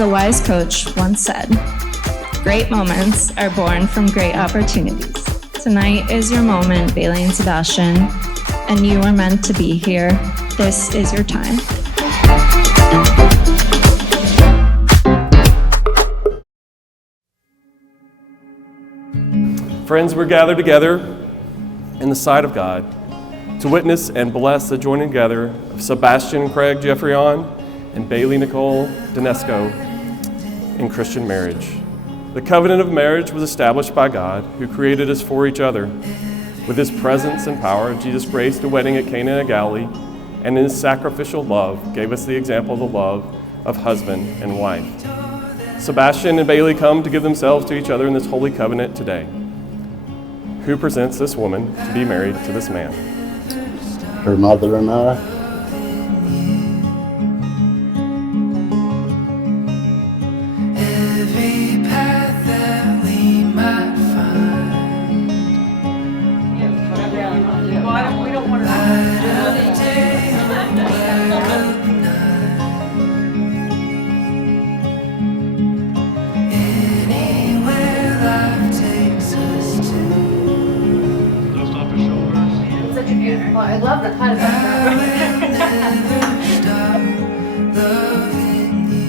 As a wise coach once said, great moments are born from great opportunities. Tonight is your moment, Bailey and Sebastian, and you are meant to be here. This is your time. Friends, we're gathered together in the sight of God to witness and bless the joining together of Sebastian Craig Jeffreyon and Bailey Nicole Donesco in Christian marriage. The covenant of marriage was established by God, who created us for each other. With his presence and power, Jesus graced a wedding at Cana of Galilee, and in his sacrificial love gave us the example of the love of husband and wife. Sebastian and Bailey come to give themselves to each other in this holy covenant today. Who presents this woman to be married to this man? Her mother and I. Every path that we might find. We don't want to. Light of day or black of night. Anywhere life takes us to. Just off his shoulders. Such a beautiful. I love the kind of Never stop loving you.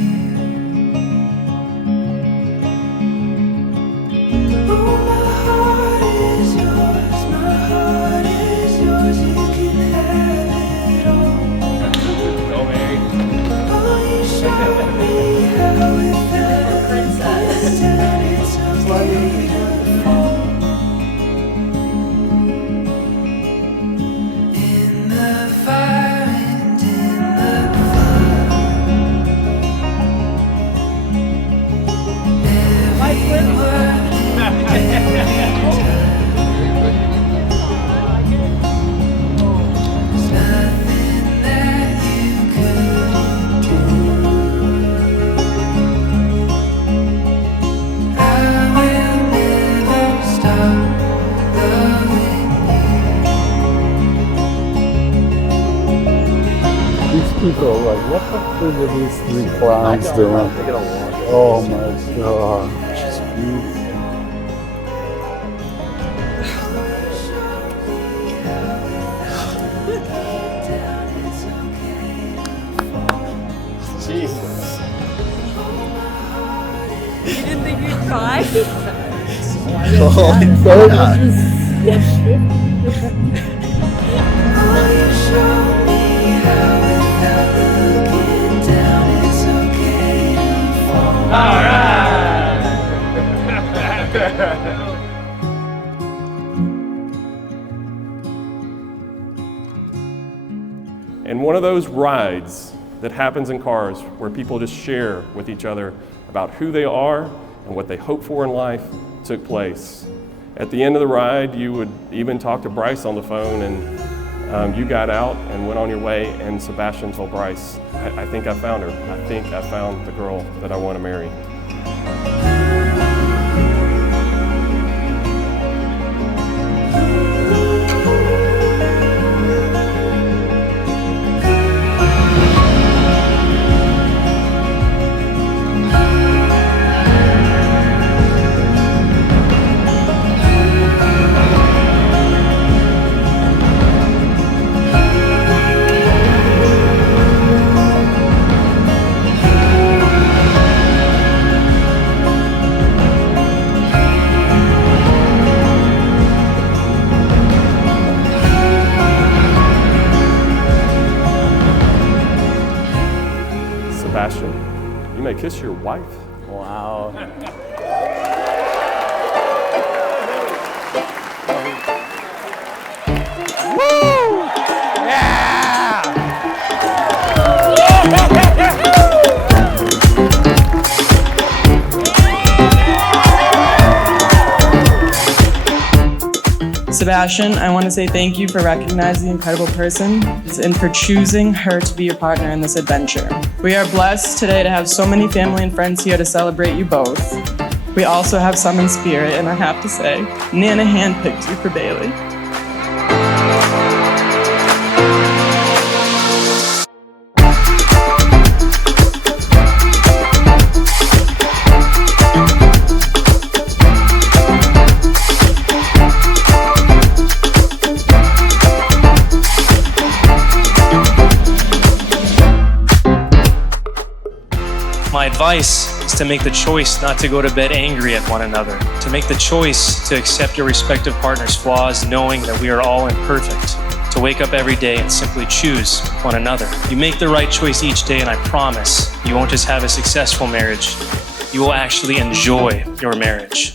Oh, my heart is yours. My heart is yours. You can have it all. Go, Mary. Oh, you showed me how it felt. Down, it's okay to fall. In the fire and in the flood. Every word and every touch. There's nothing that you couldn't do. I will never stop loving you. These people are like, what the fuck are these three clowns doing? Oh my god. Jesus. You didn't think you'd cry? Oh, you showed me how it felt looking down. It's okay to fall. All right. And one of those rides that happens in cars where people just share with each other about who they are and what they hope for in life took place. At the end of the ride, you would even talk to Bryce on the phone, and you got out and went on your way, and Sebastian told Bryce, I think I found her. I think I found the girl that I want to marry. Sebastian, you may kiss your wife. Wow. Woo! Yeah! Sebastian, I want to say thank you for recognizing the incredible person and for choosing her to be your partner in this adventure. We are blessed today to have so many family and friends here to celebrate you both. We also have some in spirit, and I have to say, Nana handpicked you for Bailey. advice is to make the choice not to go to bed angry at one another, to make the choice to accept your respective partner's flaws, knowing that we are all imperfect, to wake up every day and simply choose one another. You make the right choice each day, and I promise you won't just have a successful marriage, you will actually enjoy your marriage.